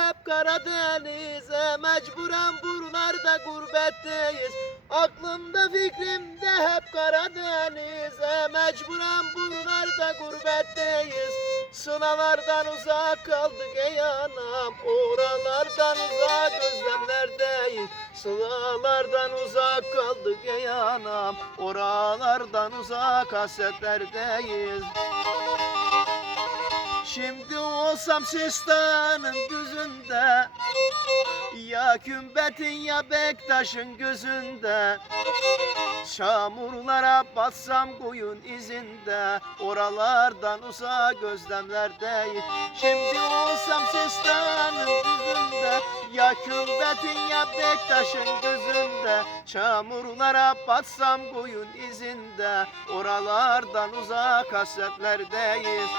hep Karadeniz'e Mecburen buralarda gurbetteyiz. Aklımda fikrim de hep Karadeniz'e Mecburen buralarda gurbetteyiz. Sınalardan uzak kaldık ey anam Oralardan uzak özlemlerdeyiz. Sınalardan uzak kaldık ey anam Oralardan uzak hasretlerdeyiz Şimdi olsam sistanın düzünde Ya kümbetin ya bektaşın gözünde Çamurlara bassam koyun izinde Oralardan uzak gözlemlerdeyim Şimdi olsam sistanın düzünde Ya kümbetin ya bektaşın gözünde Çamurlara batsam koyun izinde. Oralardan uzak hasretlerdeyiz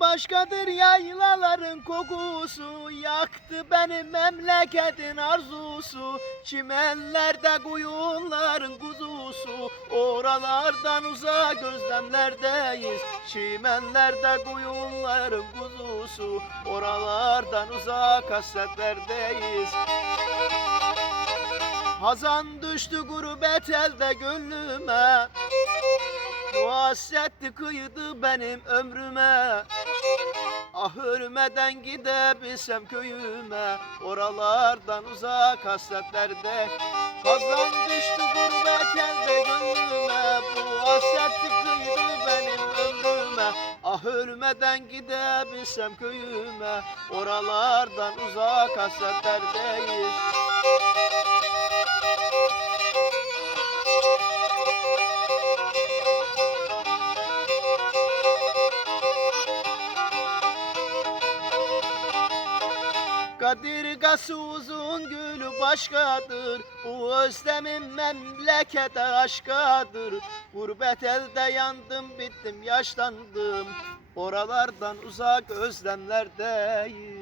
Başkadır yaylaların kokusu. Yaktı beni memleketin arzusu. Çimenlerde kuyunların kuzusu. Oralardan uzak gözlemlerdeyiz. Çimenlerde kuyunların kuzusu. Oralardan uzak hasretlerdeyiz. Hazan düştü gurbet elde gönlüme. Bu hasretti kıydı benim ömrüme Ah ölmeden gidebilsem köyüme Oralardan uzak hasretlerde. Kazan düştü gurbet elde gönlüme Bu hasretti kıydı benim ömrüme. Ah ölmeden gidebilsem köyüme Oralardan uzak hasretlerdeyiz Kadirgası uzun gülü başkadır. Bu özlemin memlekete aşkadır. Gurbet elde yandım bittim yaşlandım. Oralardan uzak özlemlerdeyim